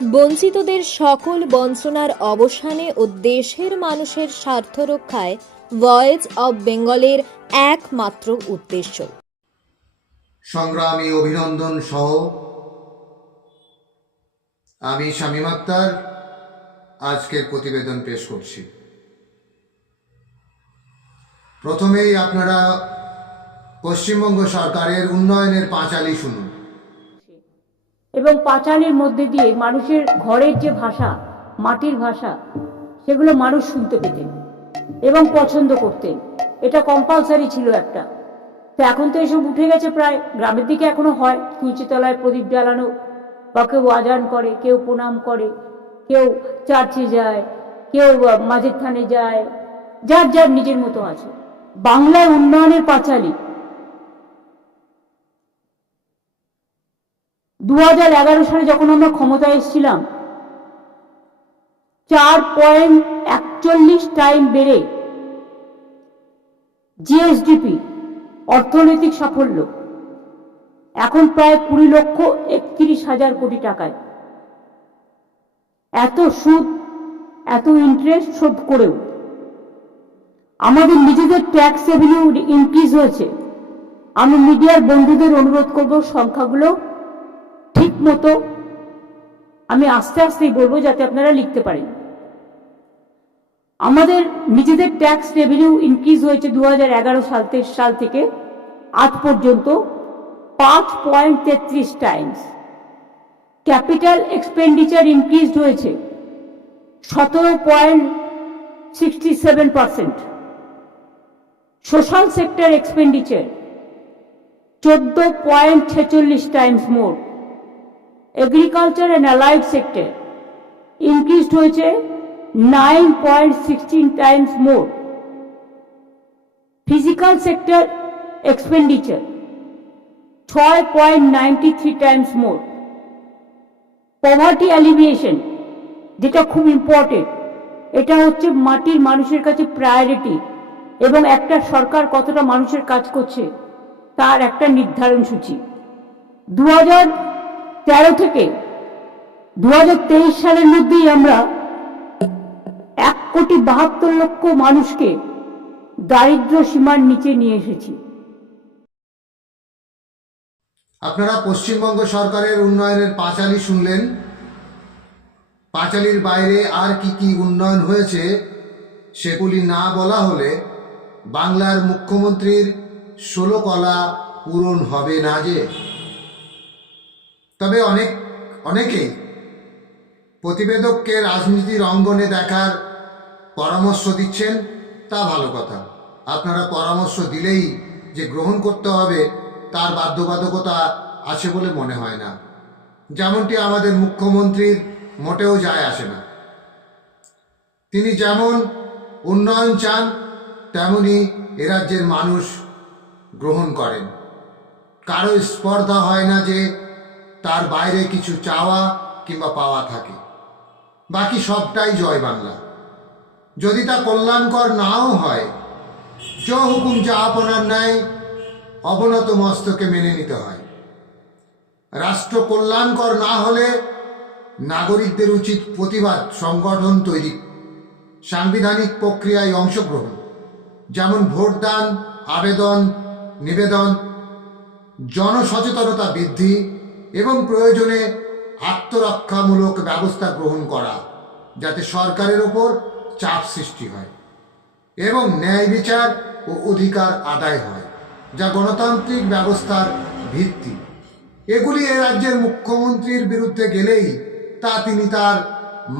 বঞ্চিতদের সকল বঞ্চনার অবসানে ও দেশের মানুষের স্বার্থ রক্ষায় ভয়েস অব বেঙ্গলের একমাত্র উদ্দেশ্য। সংগ্রামী অভিনন্দন সহ আমি শামীম আক্তার আজকের প্রতিবেদন পেশ করছি। প্রথমেই আপনারা পশ্চিমবঙ্গ সরকারের উন্নয়নের পাঁচালি শুনুন। এবং পাঁচালের মধ্যে দিয়ে মানুষের ঘরের যে ভাষা, মাটির ভাষা, সেগুলো মানুষ শুনতে পেতেন এবং পছন্দ করতেন। এটা কম্পালসারি ছিল একটা। তো এখন তো এসব উঠে গেছে প্রায়। গ্রামের দিকে এখনও হয়। তুলসীতলায় প্রদীপ জ্বালানো বা কেউ আজান করে, কেউ প্রণাম করে, কেউ চার্চে যায়, কেউ মাঝের থানে যায়। যার যার নিজের মতো আছে। বাংলায় উন্নয়নের পাঁচালী দু হাজার এগারো সালে যখন আমরা ক্ষমতায় এসেছিলাম, চার পয়েন্ট একচল্লিশ টাইম বেড়ে জিএসডিপি, অর্থনৈতিক সাফল্য, এখন প্রায় কুড়ি লক্ষ একত্রিশ হাজার কোটি টাকায়। এত সুদ, এত ইন্টারেস্ট শোধ করেও আমাদের নিজেদের ট্যাক্স রেভিনিউ ইনক্রিজ হয়েছে। আমি মিডিয়ার বন্ধুদের অনুরোধ করব, সংখ্যাগুলো মতো আমি আস্তে আস্তেই বলব যাতে আপনারা লিখতে পারেন। আমাদের নিজেদের ট্যাক্স রেভিনিউ ইনক্রিজ হয়েছে দু হাজার এগারো সাল সাল থেকে আজ পর্যন্ত পাঁচ পয়েন্ট তেত্রিশ টাইমস ক্যাপিটাল এক্সপেন্ডিচার ইনক্রিজ হয়েছে সতেরো point sixty seven percent social sector expenditure চোদ্দ পয়েন্ট ছেচল্লিশ times more agriculture and allied sector increased হয়েছে nine point sixteen times more physical sector expenditure ছয় point ninety three times more poverty alleviation যেটা খুব important এটা হচ্ছে মাটির মানুষের কাছে প্রায়োরিটি এবং একটা সরকার কতটা মানুষের কাজ করছে, তার একটা নির্ধারণ সূচি। দু হাজার তেরো থেকে দু হাজার তেইশ সালের মধ্যেই আমরা এক কোটি বাহাত্তর লক্ষ মানুষকে দারিদ্র সীমার নিচে নিয়ে এসেছি। আপনারা পশ্চিমবঙ্গ সরকারের উন্নয়নের পাঁচালি শুনলেন। পাঁচালির বাইরে আর কি কি উন্নয়ন হয়েছে সেগুলি না বলা হলে বাংলার মুখ্যমন্ত্রীর ষোলো কলা পূরণ হবে না যে। তবে অনেক অনেকেই প্রতিবেদককে রাজনীতির অঙ্গনে দেখার পরামর্শ দিচ্ছেন, তা ভালো কথা। আপনারা পরামর্শ দিলেই যে গ্রহণ করতে হবে, তার বাধ্যবাধকতা আছে বলে মনে হয় না। যেমনটি আমাদের মুখ্যমন্ত্রীর মোটেও যায় আসে না। তিনি যেমন উন্নয়ন চান, তেমনি এ রাজ্যের মানুষ গ্রহণ করেন। কারও স্পর্ধা হয় না যে তার বাইরে কিছু চাওয়া কিংবা পাওয়া থাকে। বাকি সবটাই জয় বাংলা। যদি তা কল্যাণকর নাও হয়, জ হুকুম যা আপনার ন্যায়, অবনত মস্তকে মেনে নিতে হয়। রাষ্ট্র কল্যাণকর না হলে নাগরিকদের উচিত প্রতিবাদ, সংগঠন তৈরি, সাংবিধানিক প্রক্রিয়ায় অংশগ্রহণ। যেমন ভোটদান, আবেদন, নিবেদন, জনসচেতনতা বৃদ্ধি এবং প্রয়োজনে আত্মরক্ষামূলক ব্যবস্থা গ্রহণ করা, যাতে সরকারের ওপর চাপ সৃষ্টি হয় এবং ন্যায় বিচার ও অধিকার আদায় হয়, যা গণতান্ত্রিক ব্যবস্থার ভিত্তি। এগুলি এ রাজ্যের মুখ্যমন্ত্রীর বিরুদ্ধে গেলেই তা তিনি তার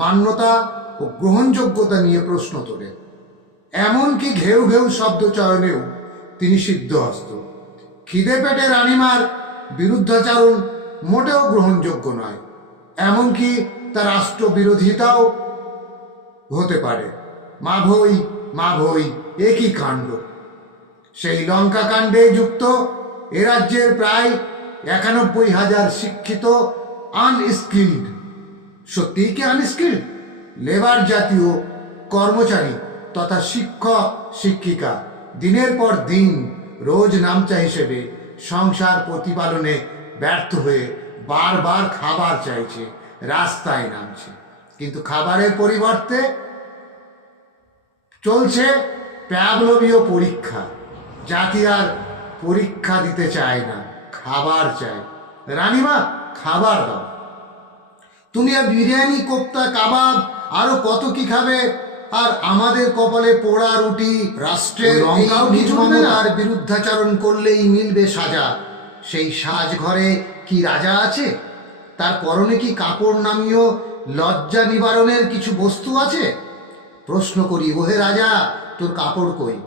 মান্যতা ও গ্রহণযোগ্যতা নিয়ে প্রশ্ন তোলেন। এমনকি ঘেউ ঘেউ শব্দ চয়নেও তিনি সিদ্ধহস্ত। খিদে পেটে রানিমার বিরুদ্ধাচারণ মোটেও গ্রহণযোগ্য নয়, এমনকি তার রাষ্ট্রবিরোধিতাও হতে পারে। মা ভই মা ভই একই কাণ্ড? সেই লঙ্কা কাণ্ডে যুক্ত এ রাজ্যের প্রায় একানব্বই হাজার শিক্ষিত আনস্কিল্ড সত্যিই কি আনস্কিল্ড লেবার জাতীয় কর্মচারী তথা শিক্ষক, শিক্ষিকা, দিনের পর দিন, রোজ নামচা হিসেবে সংসার প্রতিপালনে ব্যর্থ হয়ে বারবার খাবার চাইছে রাস্তায় নামছে। কিন্তু খাবারের পরিবর্তে চলছে প্যাবলবীয় পরীক্ষা। জাতি আর পরীক্ষা দিতে চায় না খাবার চায়। রানীমা খাবার দাও। তুমি আর বিরিয়ানি কোপ্তা কাবাব আরও কত কি খাবে? আর আমাদের কপালে পোড়া রুটি রাষ্ট্রের লঙ্কাও আর বিরুদ্ধাচরণ করলেই মিলবে সাজা। সেই সাজ ঘরে কি রাজা আছে? তার পরনে কি কাপড় নামিয়েও লজ্জা নিবারণের কিছু বস্তু আছে? প্রশ্ন করি, ওহে রাজা, তোর কাপড় কই?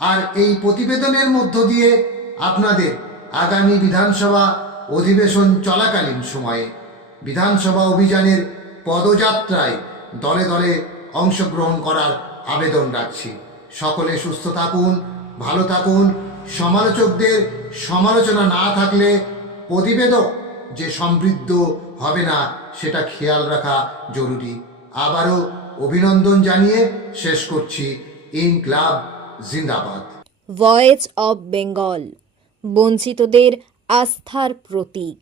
আর এই প্রতিবেদনের মধ্য দিয়ে আপনাদের আগামী বিধানসভা অধিবেশন চলাকালীন সময়ে বিধানসভা অভিযানের পদযাত্রায় দলে দলে অংশগ্রহণ করার আবেদন রাখছি। সকলে সুস্থ থাকুন, ভালো থাকুন সমালোচকদের সমালোচনা না থাকলে প্রতিবেদক যে সমৃদ্ধ হবে না, সেটা খেয়াল রাখা জরুরি। আবারও অভিনন্দন জানিয়ে শেষ করছি ইন ক্লাব জিন্দাবাদ। ভয়েস অব বেঙ্গল, বঞ্চিতদের আস্থার প্রতীক।